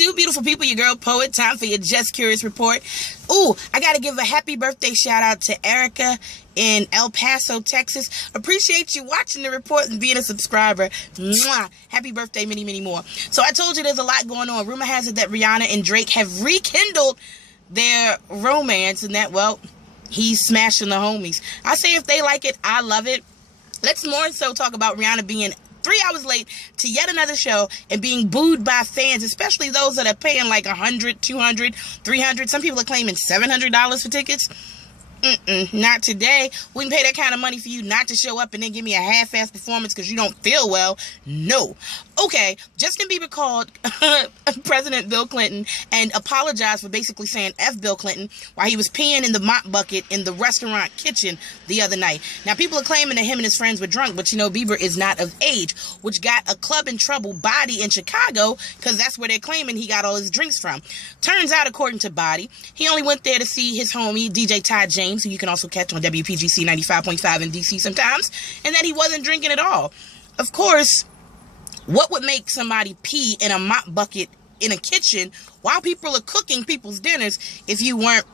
do, beautiful people? Your girl Poet. Time for your Just Curious report. Ooh, I gotta give a happy birthday shout out to Erica in El Paso, Texas. Appreciate you watching the report and being a subscriber. Mwah. Happy birthday, many, many more. So I told you there's a lot going on. Rumor has it that Rihanna and Drake have rekindled their romance, and that, well, he's smashing the homies. I say if they like it, I love it. Let's more so talk about Rihanna being 3 hours late to yet another show and being booed by fans, especially those that are paying like $100, $200, $300. Some people are claiming $700 for tickets. Not today. Wouldn't pay that kind of money for you not to show up and then give me a half-ass performance because you don't feel well. No. Okay, Justin Bieber called President Bill Clinton and apologized for basically saying F Bill Clinton while he was peeing in the mop bucket in the restaurant kitchen the other night. Now, people are claiming that him and his friends were drunk, but you know, Bieber is not of age, which got a Club in Trouble Body in Chicago because that's where they're claiming he got all his drinks from. Turns out, according to Body, he only went there to see his homie, DJ Ty James, who you can also catch on WPGC 95.5 in DC sometimes, and that he wasn't drinking at all. Of course, what would make somebody pee in a mop bucket in a kitchen while people are cooking people's dinners if you weren't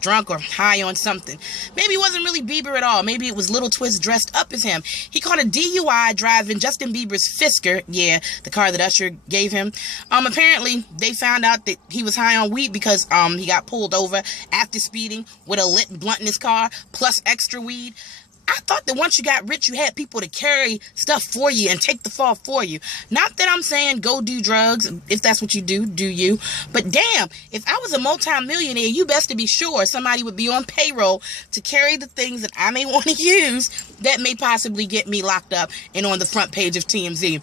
drunk or high on something? Maybe it wasn't really Bieber at all. Maybe it was Little Twist dressed up as him. He caught a DUI driving Justin Bieber's Fisker, yeah, the car that Usher gave him. Apparently, they found out that he was high on weed because he got pulled over after speeding with a lit blunt in his car, plus extra weed. I thought that once you got rich, you had people to carry stuff for you and take the fall for you. Not that I'm saying go do drugs. If that's what you do, do you. But damn, if I was a multi-millionaire, you best to be sure somebody would be on payroll to carry the things that I may want to use that may possibly get me locked up and on the front page of TMZ.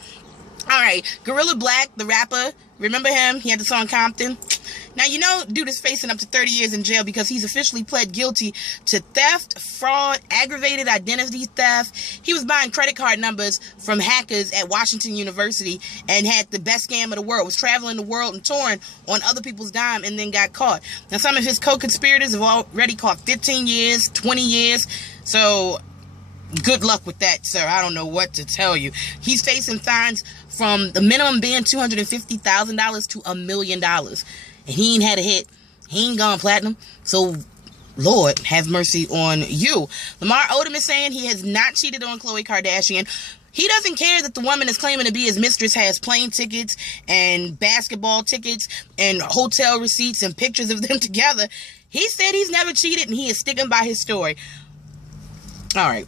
All right, Gorilla Black, the rapper, remember him? He had the song Compton. Now, you know, dude is facing up to 30 years in jail because he's officially pled guilty to theft, fraud, aggravated identity theft. He was buying credit card numbers from hackers at Washington University and had the best scam of the world, was traveling the world and touring on other people's dime and then got caught. Now, some of his co-conspirators have already caught 15 years, 20 years. So good luck with that, sir. I don't know what to tell you. He's facing fines from the minimum being $250,000 to $1 million. And he ain't had a hit. He ain't gone platinum. So, Lord, have mercy on you. Lamar Odom is saying he has not cheated on Khloe Kardashian. He doesn't care that the woman is claiming to be his mistress has plane tickets and basketball tickets and hotel receipts and pictures of them together. He said he's never cheated and he is sticking by his story. All right.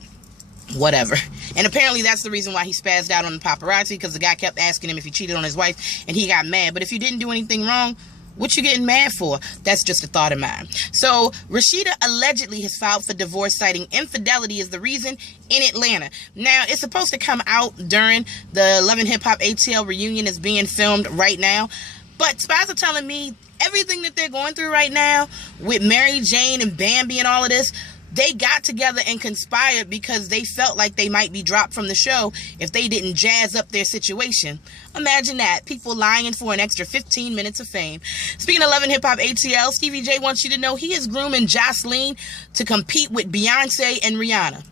Whatever. And apparently that's the reason why he spazzed out on the paparazzi, because the guy kept asking him if he cheated on his wife and he got mad. But if you didn't do anything wrong, what you getting mad for? That's just a thought of mine. So Rashida allegedly has filed for divorce, citing infidelity as the reason in Atlanta. Now, it's supposed to come out during the Love and Hip Hop ATL reunion is being filmed right now. But spies are telling me everything that they're going through right now with Mary Jane and Bambi and all of this, they got together and conspired because they felt like they might be dropped from the show if they didn't jazz up their situation. Imagine that. People lying for an extra 15 minutes of fame. Speaking of Love and Hip Hop ATL, Stevie J wants you to know he is grooming Jocelyn to compete with Beyonce and Rihanna.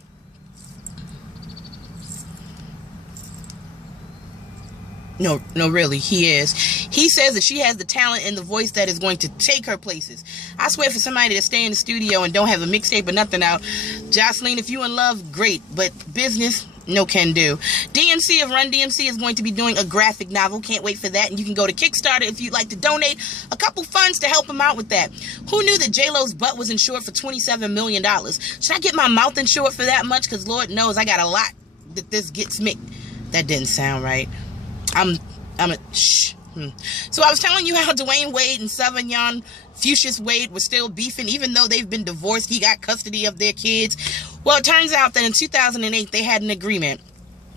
No, really, he is. He says that she has the talent and the voice that is going to take her places. I swear, for somebody to stay in the studio and don't have a mixtape or nothing out, Jocelyn, if you in love, great. But business, no can do. DMC of Run DMC is going to be doing a graphic novel. Can't wait for that. And you can go to Kickstarter if you'd like to donate a couple funds to help him out with that. Who knew that J-Lo's butt was insured for $27 million? Should I get my mouth insured for that much? Because Lord knows I got a lot that this gets me. That didn't sound right. So I was telling you how Dwayne Wade and Savion Fuchsius Wade were still beefing, even though they've been divorced. He got custody of their kids. Well, it turns out that in 2008, they had an agreement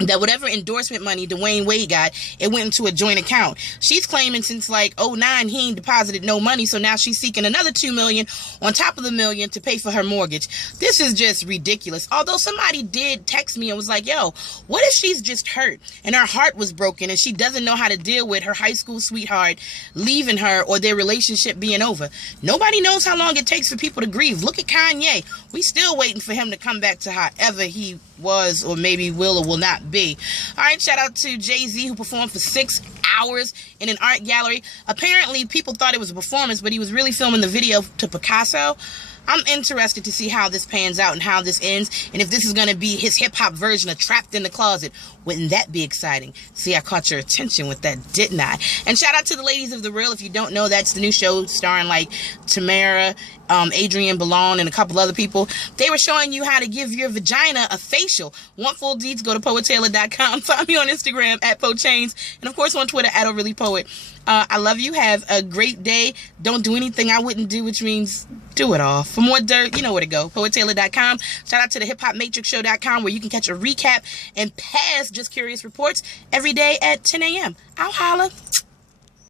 that whatever endorsement money Dwayne Wade got, it went into a joint account. She's claiming since like 2009 he ain't deposited no money, so now she's seeking another $2 million on top of the $1 million to pay for her mortgage. This is just ridiculous. Although somebody did text me and was like, yo, what if she's just hurt and her heart was broken and she doesn't know how to deal with her high school sweetheart leaving her or their relationship being over? Nobody knows how long it takes for people to grieve. Look at Kanye. We still waiting for him to come back to however he was or maybe will or will not be. All right, shout out to Jay-Z, who performed for 6 hours in an art gallery. Apparently, people thought it was a performance, but he was really filming the video to Picasso. I'm interested to see how this pans out and how this ends, and if this is going to be his hip-hop version of Trapped in the Closet. Wouldn't that be exciting? See, I caught your attention with that, didn't I? And shout out to the Ladies of the Real. If you don't know, that's the new show starring, like, Tamara, Adrienne Bailon, and a couple other people. They were showing you how to give your vagina a facial. Want full deets? Go to poettaylor.com. Find me on Instagram at PoChains, and of course on Twitter at O'ReallyPoet. I love you. Have a great day. Don't do anything I wouldn't do, which means do it all. For more dirt, you know where to go. PoetTaylor.com. Shout out to the HipHopMatrixShow.com, where you can catch a recap and past Just Curious reports every day at 10 a.m. I'll holla.